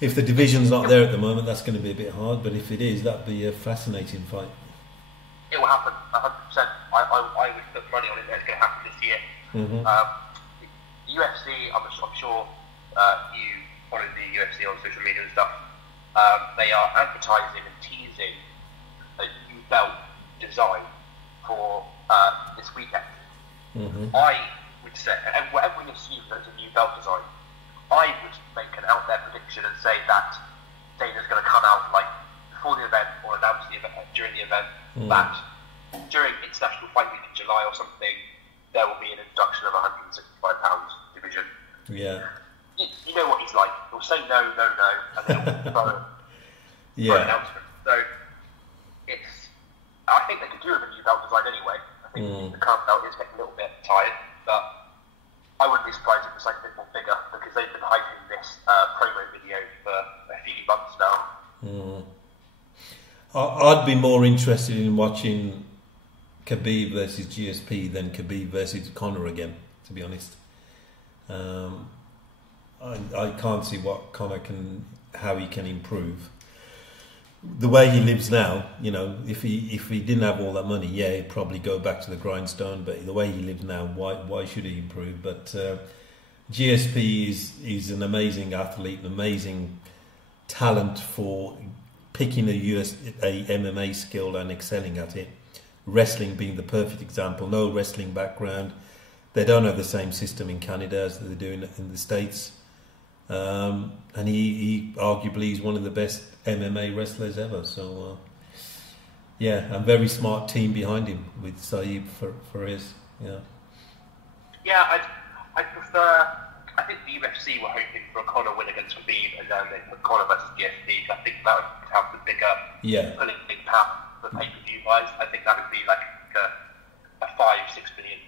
if the division's not there at the moment, that's going to be a bit hard. But if it is, that'd be a fascinating fight. It will happen, 100%. I would put money on it that it's going to happen this year. Mm-hmm. The UFC, I'm sure you follow the UFC on social media and stuff. They are advertising and teasing a new belt design for this weekend. Mm-hmm. I would say, and whatever we assume that it's a new belt design, I would make an out there prediction and say that Dana's going to come out like before the event or announce the event during the event that during International Fight Week in July or something there will be an introduction of a £165 division. Yeah. You know what he's like. He'll say no, and then he'll throw an announcement. So I think they could do with a new belt design anyway. I think the current belt is getting a little bit tired, but I wouldn't be surprised if it's like a bit more bigger because they've been hyping this promo video for a few months now. I'd be more interested in watching Khabib versus GSP than Khabib versus Conor again, to be honest. I can't see what Conor how he can improve. The way he lives now, you know, if he didn't have all that money, yeah, he'd probably go back to the grindstone. But the way he lives now, why should he improve? But GSP is an amazing athlete, an amazing talent for picking a MMA skill and excelling at it. Wrestling being the perfect example. No wrestling background. They don't have the same system in Canada as they do in the States. And he arguably is one of the best MMA wrestlers ever. So, a very smart team behind him with Saeed for his. Yeah. Yeah, I prefer. I think the UFC were hoping for a Conor win against Khabib, and then they put Conor versus GSP. I think that would have the bigger pulling big power for pay-per-view wise. I think that would be like a 5-6 billion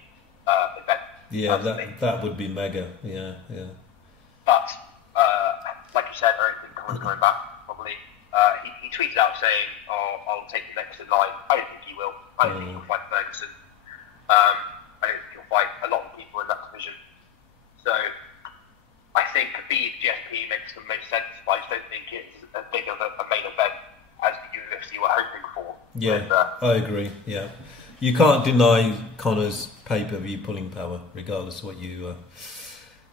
event. Yeah, that would be mega. Yeah. But like you said, I don't think Conor's coming back. Probably. He tweeted out saying, I'll take the next in line. I don't think he will. I don't think he'll fight Ferguson. I don't think he'll fight a lot of people in that division. So I think Khabib GSP makes the most sense, but I just don't think it's as big of a main event as the UFC were hoping for. Yeah, I agree. Yeah, you can't deny Conor's pay-per-view pulling power, regardless of what you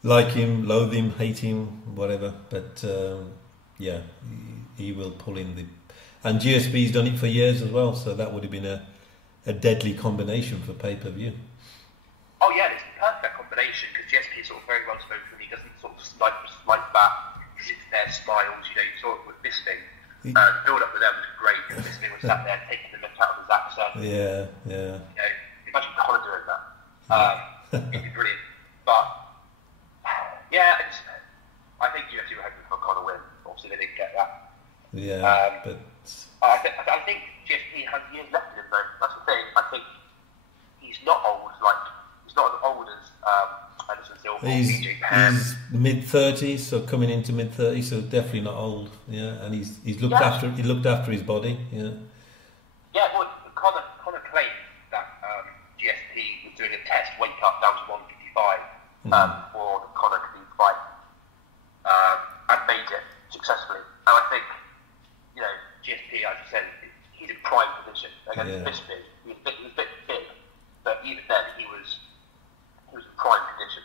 like him, loathe him, hate him, whatever. But he will pull in the. And GSP's done it for years as well, so that would have been a deadly combination for pay-per-view. Oh yeah, it's a perfect combination because GSP is sort of very well spoken. He doesn't sort of snipe back. He sits there, smiles. You know, you saw it with Bisping. The build up with them was great. Bisping was sat there taking the mick out of his accent. Yeah. You know, imagine Conor doing that. It'd be brilliant. But I think UFC were hoping for a Conor win. Obviously, they didn't get that. Yeah, but I think GSP has years left in him, though. That's the thing. I think he's not old. He's not as old as Anderson Silva or BJ Penn. He's mid-30s, so coming into mid-30s, so definitely not old. Yeah, and he's looked after. He looked after his body. Yeah. Yeah. Well, Conor claimed that GSP was doing a test weight cut down to 155 for the Conor Khabib fight, and made it successfully. And I think, you know, GSP, as you said, he's in prime position against Bisping. He was a bit big, but even then he was in prime condition.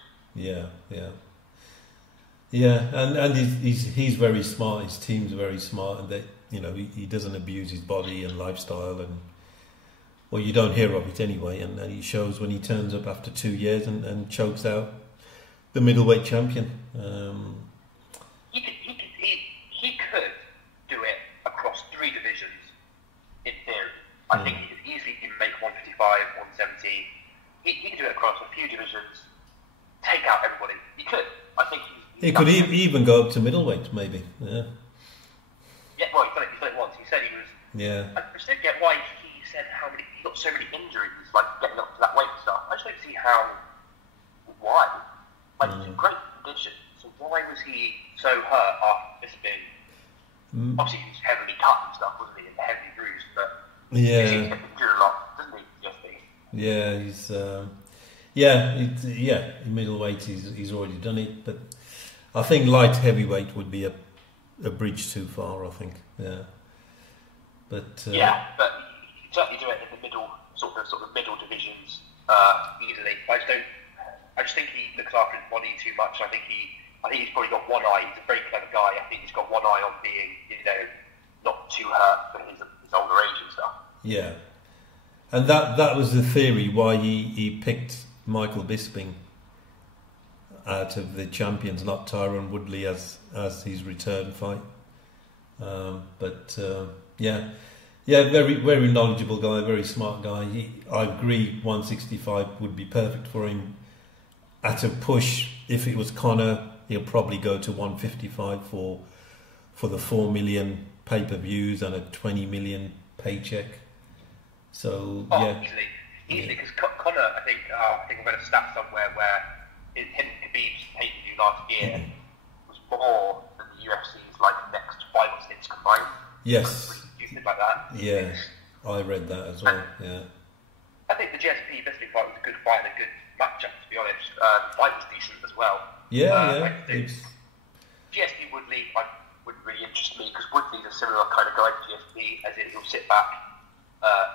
And he's very smart. His team's very smart, and they, you know, he doesn't abuse his body and lifestyle, and well, you don't hear of it anyway. And he shows when he turns up after 2 years and chokes out the middleweight champion. He could do it across 3 divisions in theory. I think he could easily make 155, 170. He could do it across a few divisions, take out everybody. He could. I think he could even go up to middleweight, maybe. Yeah. Yeah. Well, he's done it once. He said he was. Yeah. I just don't get why he said he got so many injuries, like getting up to that weight and stuff. I just don't see why. Like he's in great condition. So why was he so hurt after this being? Obviously, he was heavily cut and stuff, wasn't he? And heavily bruised, but he seems to get injured a lot, doesn't he? Yeah, he's in middleweight he's already done it, but I think light heavyweight would be a bridge too far. I think, yeah. But but you certainly do it in the middle, sort of middle divisions easily. I just think he looks after his body too much. I think he's probably got one eye. He's a very clever guy. I think he's got one eye on being, not too hurt for his older age and stuff. Yeah. And that was the theory why he picked Michael Bisping out of the champions, not Tyron Woodley as his return fight. Very very knowledgeable guy, very smart guy. I agree, 165 would be perfect for him. At a push, if it was Conor, he'll probably go to 155 for the 4 million pay-per-views and a 20 million paycheck. So easily, because Conor, I think I read a stat somewhere where him and Khabib's pay-per-view last year was more than the UFC's next 5 or 6 combined. Yes. Do you think like that? Yeah, I read that as well. Yeah. I think the GSP Bisping fight was a good fight and a good matchup, to be honest. The fight was decent as well. GSP Woodley wouldn't really interest me because Woodley's a similar kind of guy to GSP, as in he'll sit back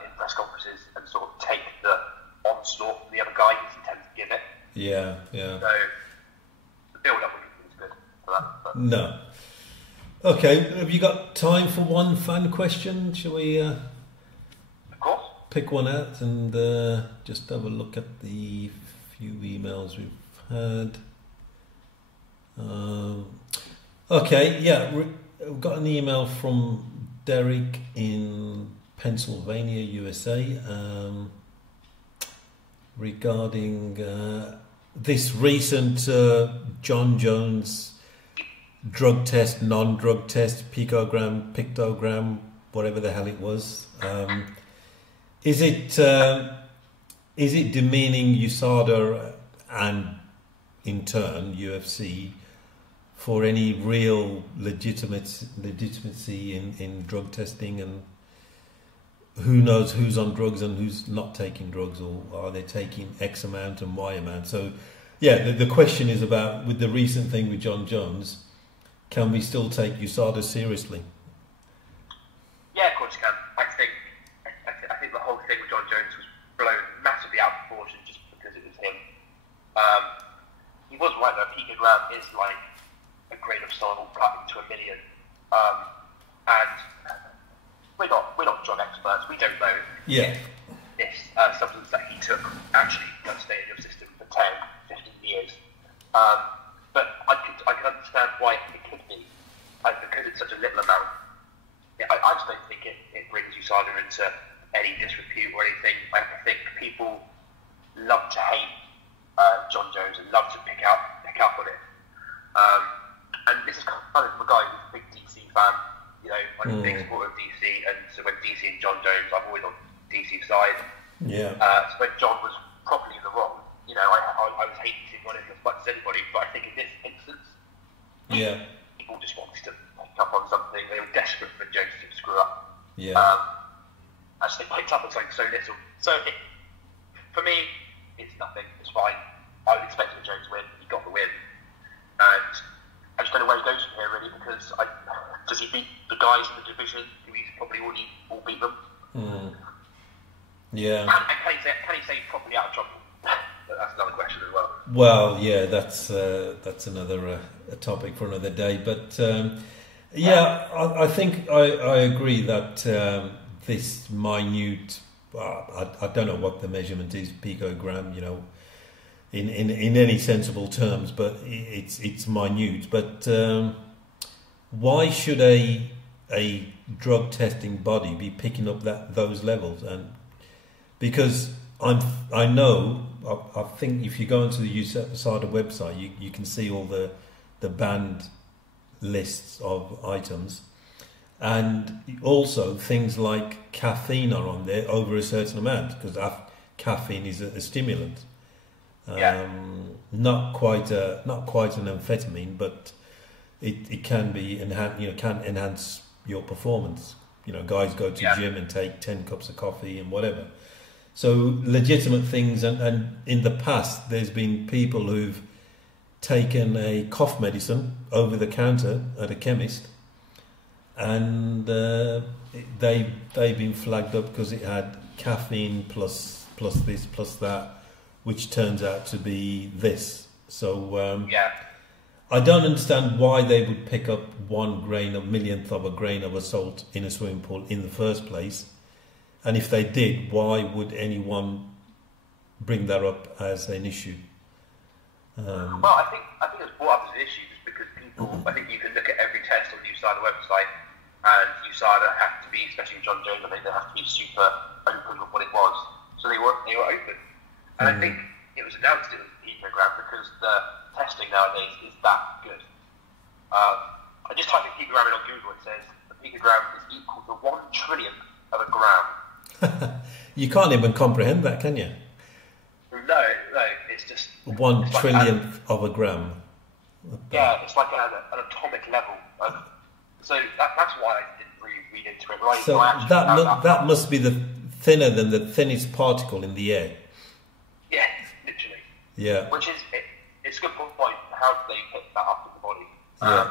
in press conferences and sort of take the onslaught from the other guy because he tends to give it. Yeah. So the build-up wouldn't be as good for that. But. No. Okay, have you got time for one fan question? Shall we of course. Pick one out and just have a look at the few emails we've had? We've got an email from Derek in Pennsylvania, USA, regarding this recent John Jones drug test, non-drug test, picogram, pictogram, whatever the hell it was. Is it demeaning USADA and in turn UFC for any real legitimacy in drug testing, and who knows who's on drugs and who's not taking drugs, or are they taking X amount and Y amount? So the question is about, with the recent thing with John Jones, can we still take USADA seriously? Yeah, of course you can. I think the whole thing with John Jones was blown massively out of proportion just because it was him. He was right though. Picogram is like a grain of salt cut into a million, and we're not drug experts. We don't know if this substance that he took actually does stay in your system for 10, 15 years. But I can understand why it could be, because it's such a little amount. I just don't think it brings USADA into any disrepute or anything. I think people love to hate John Jones and love to pick up on it. And this is kind of from a guy who's a big DC fan. I'm a big supporter of DC, and so when DC and John Jones, I'm always on DC's side. Yeah. So when John was properly in the wrong, I was hating on him as much as anybody, but I think in this instance, people just wanted to pick up on something. They were desperate for Jones to screw up. Yeah. Actually, they picked up on something so little. So for me, it's nothing. It's fine. I would expect Jones to win. He got the win, and I just don't know where he goes from here, really, because does he beat the guys in the division who he's probably already all beat them? Yeah. And can he stay properly out of trouble? That's another question as well. Well, yeah, that's another a topic for another day. But I think I agree that this minute, I don't know what the measurement is, picogram, in any sensible terms, but it's minute. But why should a drug testing body be picking up those levels? And because I know, I think if you go onto the USADA website, you can see all the banned lists of items, and also things like caffeine are on there over a certain amount, because caffeine is a stimulant. Not quite an amphetamine, but it can be can enhance your performance. Guys go to gym and take 10 cups of coffee and whatever. So legitimate things, and in the past there's been people who've taken a cough medicine over the counter at a chemist, and they've been flagged up because it had caffeine plus this plus that, which turns out to be this. So I don't understand why they would pick up 1 grain, a millionth of a grain of salt in a swimming pool in the first place. And if they did, why would anyone bring that up as an issue? Well, I think it's brought up as an issue just because people. I think you can look at every test on the USADA website, and USADA have to be, especially John Jones, I think they have to be super open with what it was. So they were open, and I think it was announced it was a picogram because the testing nowadays is that good. I just typed in picogram in on Google. It says a picogram is equal to 1 trillionth of a gram. You can't even comprehend that, can you? No, it's just 1 trillionth of a gram. Yeah, it's like an atomic level. So that's why I didn't really read into it. So that must be thinner than the thinnest particle in the air. Yeah, literally. Yeah. Which is it's a good point. How do they pick that up in the body? Yeah.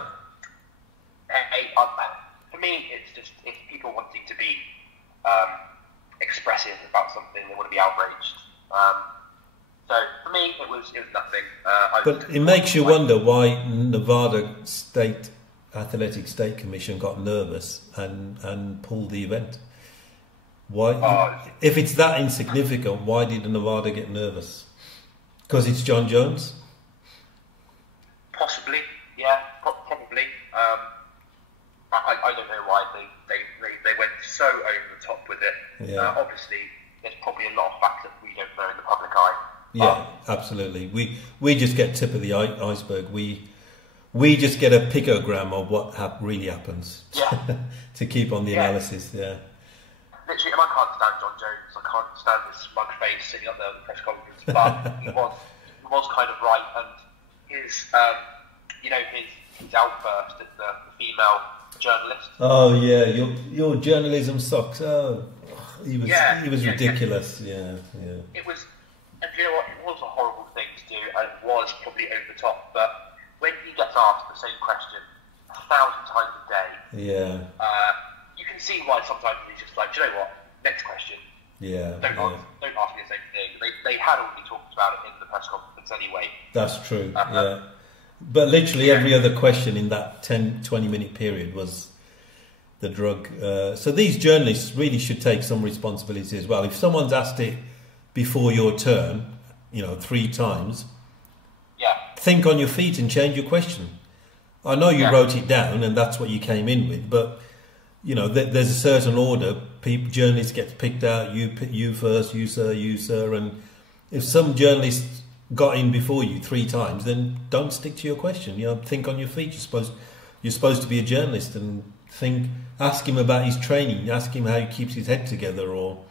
For me, it's people wanting to be expressive about something. They want to be outraged. So for me, it was nothing. But it makes you wonder why Nevada State Athletic State Commission got nervous and pulled the event. Why? If it's that insignificant, why did Nevada get nervous? Because it's John Jones? Possibly, yeah, probably. I don't know why they went so over the top with it. Yeah. Obviously, there's probably a lot of facts that we don't know in the public eye. Yeah, absolutely. We just get tip of the iceberg. We just get a picogram of what really happens to keep on the analysis. Yeah. Literally, and I can't stand John Jones. I can't stand his smug face sitting up there in the press conference. But he was kind of right, and his outburst at the female journalist. Oh yeah, your journalism sucks. Oh, he was ridiculous. Yeah. It was. And you know what? It was a horrible thing to do, and it was probably over the top. But when he gets asked the same question 1,000 times a day, you can see why sometimes he's just like, do you know what? Next question. Yeah. Don't ask me the same thing. They had already talked about it in the press conference anyway. That's true. Yeah. But literally every other question in that 10-20 minute period was the drug. So these journalists really should take some responsibility as well. If someone's asked it before your turn, 3 times, think on your feet and change your question. I know you wrote it down and that's what you came in with, but there's a certain order. Journalists get picked out. You first, you sir, and if some journalists got in before you 3 times, then don't stick to your question. Think on your feet. You're supposed to be a journalist and ask him about his training, ask him how he keeps his head together. Or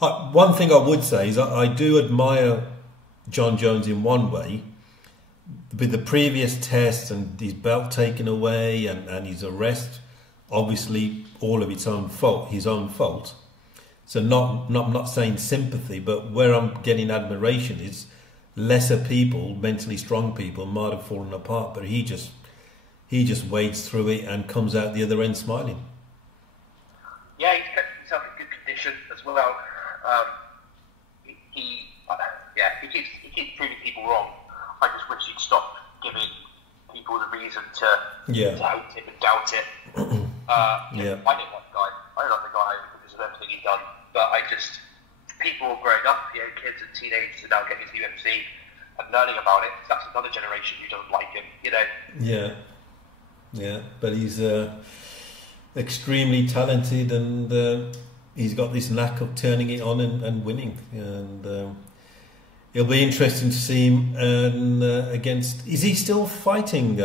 one thing I would say is I do admire John Jones in one way. With the previous tests and his belt taken away and his arrest, obviously all of his own fault. So not saying sympathy, but where I'm getting admiration is lesser people, mentally strong people, might have fallen apart, but he just wades through it and comes out the other end smiling. Yeah, he's kept himself in good condition as well. He keeps proving people wrong. I just wish he'd stop giving people the reason to doubt him and doubt it. I don't like the guy. I don't like the guy because of everything he's done. But people growing up, kids and teenagers are now getting into the UFC. and learning about it. That's another generation who doesn't like him, you know. Yeah, but he's extremely talented, and he's got this knack of turning it on and winning, and it'll be interesting to see him against. Is he still fighting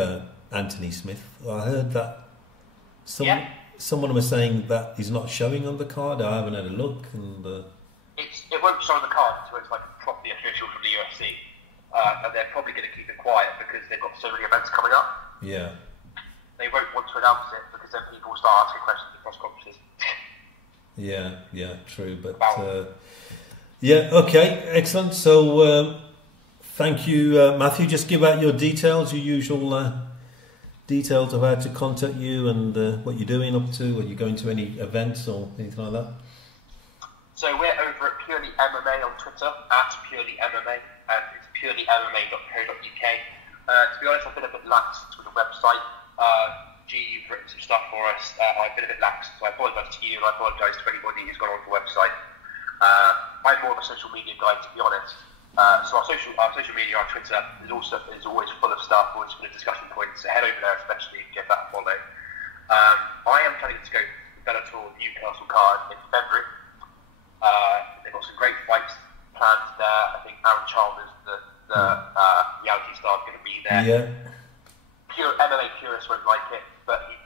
Anthony Smith? I heard that someone was saying that he's not showing on the card. I haven't had a look, and it won't show on the card until it's like properly official from the UFC, and they're probably going to keep it quiet because they've got so many events coming up. Yeah. They won't want to announce it because then people will start asking questions in press conferences. Yeah, true. But okay, excellent. So thank you, Matthew. Just give out your details, your usual details of how to contact you and what you're doing up to. Are you going to any events or anything like that? So we're over at Purely MMA on Twitter, at Purely MMA, and it's purelymma.co.uk. To be honest, I've been a bit lax with the website. You've written some stuff for us. I've been a bit lax, so I apologise to you, and I apologise to anybody who's gone onto the website. I'm more of a social media guy, to be honest. So our social media on Twitter is always full of stuff, always full of discussion points. So head over there, especially, and give that a follow. I am planning to go to the Bellator Newcastle card in February. They've got some great fights planned there. I think Aaron Chalmers, the reality star, is going to be there. Yeah. Pure MMA purists won't like it, but he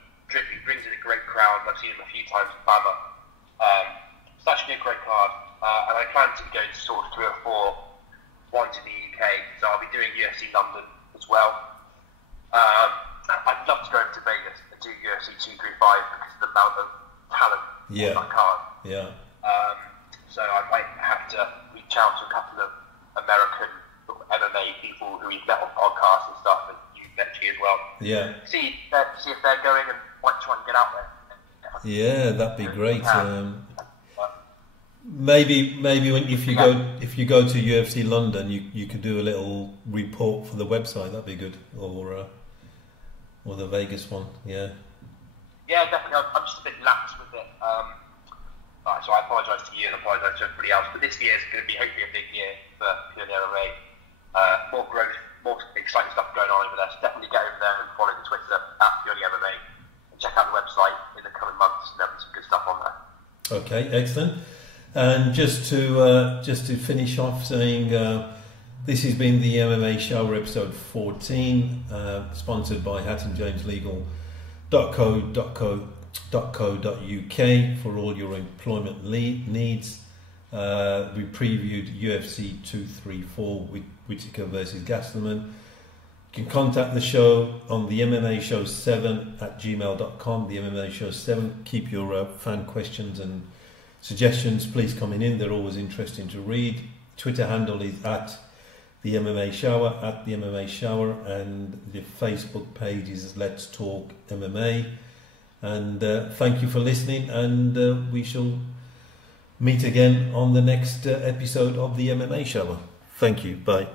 brings in a great crowd. I've seen him a few times in Bama. So that should be a great card. And I plan to go to sort of 3 or 4 ones in the UK. So I'll be doing UFC London as well. I'd love to go over to Vegas and do UFC 235 because of the amount of talent on that card. Yeah. So I might have to reach out to a couple of American MMA people who we've met on podcasts and stuff, and you actually as well. Yeah. See if they're going and might try and get out there. Yeah, that'd be great. Maybe if you go to UFC London, you could do a little report for the website. That'd be good, or the Vegas one. Yeah. Yeah, definitely. I'm just a bit lax with it. So I apologise to you and apologise to everybody else. But this year is going to be hopefully a big year for Purely MMA. More growth, more exciting stuff going on over there. So definitely get over there and follow the Twitter at Purely MMA and check out the website in the coming months. There'll be some good stuff on there. Okay, excellent. And just to finish off, saying this has been the MMA Shower episode 14, sponsored by hattonjameslegal.co.uk for all your employment needs. We previewed UFC 234 with Whittaker versus Gastelum. You can contact the show on the MMA Show 7 at gmail.com. The MMA Show 7. Keep your fan questions and suggestions please coming in. They're always interesting to read. Twitter handle is at the MMA Shower, at the MMA Shower, and the Facebook page is Let's Talk MMA. And thank you for listening, and we shall meet again on the next episode of the MMA Shower. Thank you. Bye.